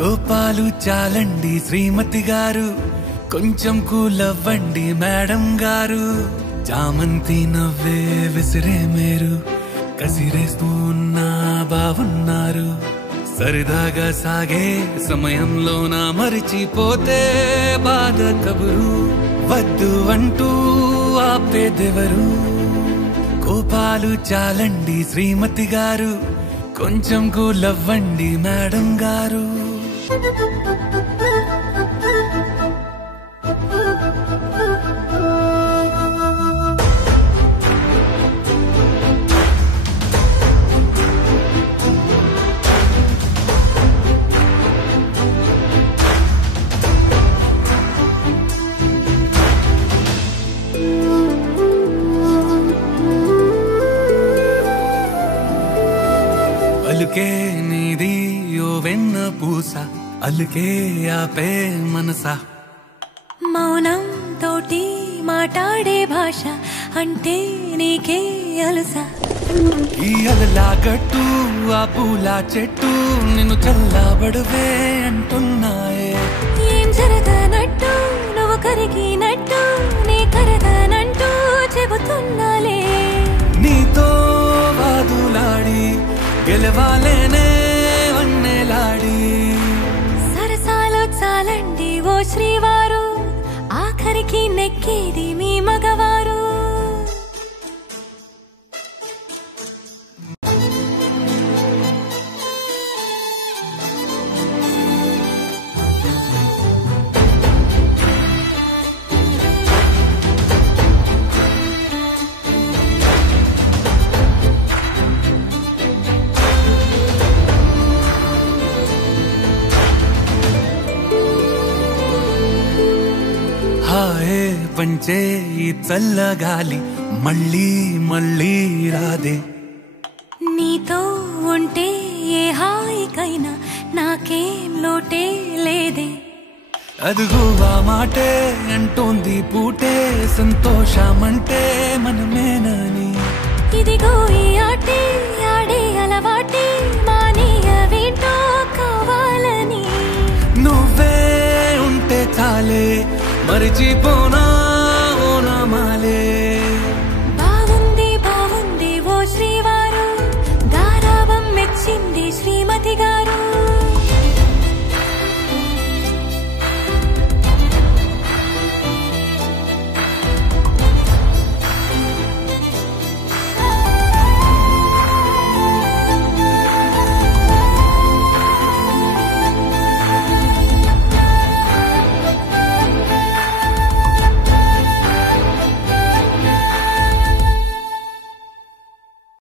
కోపాలు చాలండి శ్రీమతి గారు, కొంచెం కూలవ్వండి మేడం గారు. చామంతి నవ్వే విసిరే మేరు, కసిరేస్తూ ఉన్నా బావున్నారు. సరదాగా సాగే సమయంలో నా మరిచిపోతే బాధ కబురు, వద్దు అంటూ ఆపేదెవరు. కోపాలు చాలండి శ్రీమతి గారు, కొంచెం కూలవ్వండి మేడం గారు. అలుకే నీది ఓ వెన్న పూస, అలుకే ఆపే మనసా. మౌనం తోటి మాట్లాడే భాష అంటే నీకే అలుసా. ఈ అలలా గట్టు ఆ పూల చెట్టు నిన్ను చల్లబడువే అంటున్నాయే. ఏం జరగనట్టు నువ్వు కరిగినట్టు నీ కరగనంటూ చెబుతున్నాలే. నీతో వాదులాడి గెలవాలేనే వన్నెలాడి. సరసాలు చాలండి ఓ శ్రీవారు, ఆఖరికి నెక్కేది మీ మగవారు. హాయే పంచే ఈ చల్లగాలి మళ్ళీ మళ్ళీ రాదే. నీతో ఉంటే ఏ హాయికైనా నాకేం లోటే లేదే. అదుగు ఆ మాటే అంటోంది పూటే, సంతోషమంటే మనమేనని. ఇదిగో ఈ ఆటే ఆడే అలవాటే మానేయవేంటో కావాలని. నువ్వే ఉంటే చాలే మరిచిపోనా